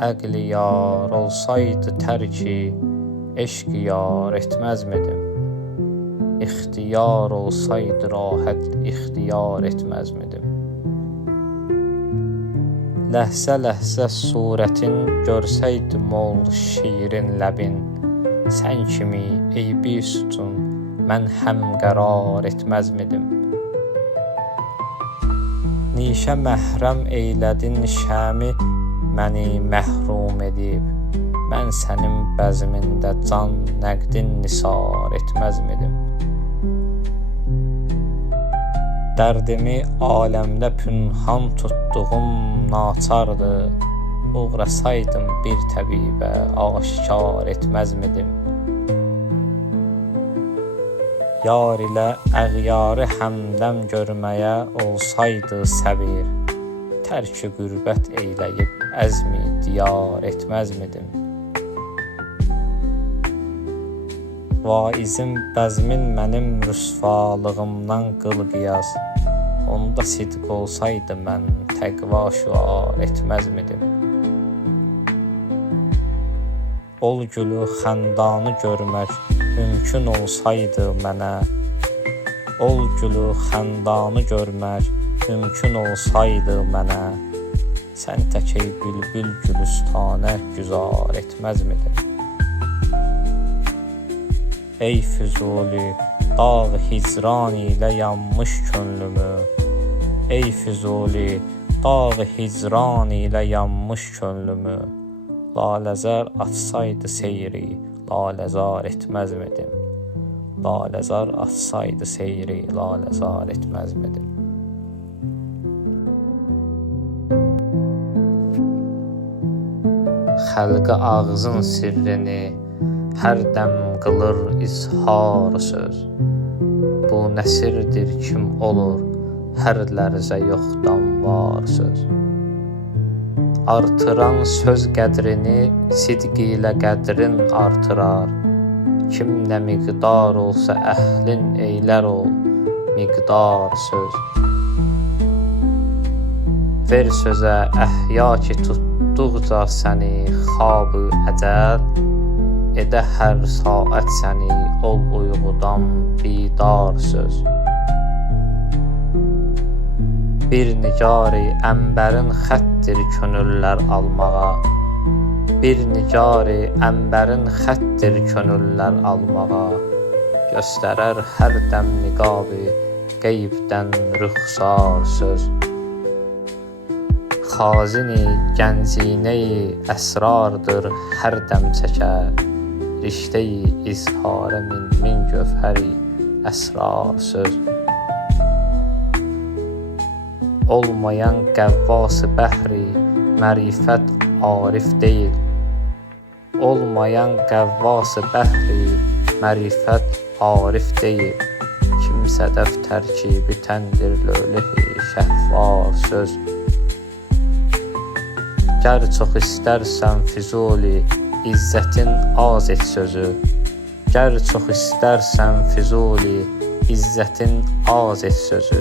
əqli yar olsaydı tərki eşq yar etməz midim? İxtiyar olsaydı rahat ixtiyar etməz midim? Ləhzə ləhzə surətin görsəydim ol şirin ləbin, sən kimi eybi üstün mən həm qərar etməz midim? Nişə məhrəm eylədin şəmi məni məhrum edib, mən sənin bəzmində can nəqdin nisar etməz midim? Dərdimi aləmdə pünhan tutduğum naçardı, uğrasaydım bir təbibə aşkar etməz midim? Yar ilə əğyarı həmdəm görməyə olsaydı səbir, tərki qürbət eyləyib əzmi diyar etməz midim? Vaizim bəzmin mənim rüsvalığımdan qıl qiyas, onda sidq olsaydı mən təqva şüar etməz midim? Ol gülü xəndanı görmək mümkün olsaydı mənə, ol gülü xəndanı görmək mümkün olsaydı mənə, sən təkey bülbül gülüstanə güzar etməz midim? Ey Füzuli, dağ hicran ilə yanmış könlümü, ey Füzuli, dağ hicran ilə yanmış könlümü, laləzar açsaydı seyri, laləzar etməz midim? Laləzar açsaydı seyri, laləzar etməz midim? Xəlqə ağzın sirrini hər dəm qılır izhar söz, bu nəsirdir kim olur, hər lərzə yoxdan var söz. Artıran söz qədrini sidq ilə qədrin artırar, kim nə miqdar olsa əhlin eylər ol miqdar söz. Ver sözə əhya ki tutduqca səni xab-ı əcəl, edə hər saat səni ol uyğudan bidar söz. Bir nicari əmbərin xəttir könüllər almağa, bir nicari əmbərin xəttir könüllər almağa, göstərər hər dəm niqabı qeybdən rüxsar söz. Xazini gəncinəyi əsrardır hər dəm çəkər, riştəyi izharə min gövhəri əsrar söz. Olmayan qəvvas-ı bəhri mərifət arif deyil, olmayan qəvvas-ı bəhri mərifət arif deyil, kimsə dəf tərkibi təndir lövləhi şəhvar söz. Gər çox istərsən Füzuli, izzətin az et sözü, gər çox istərsən Füzuli, izzətin az et sözü,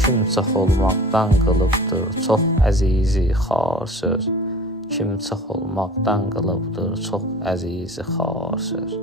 kim çox olmaqdan qılıbdır çox əzizi xar söz, kim çox olmaqdan qılıbdır çox əzizi xar söz.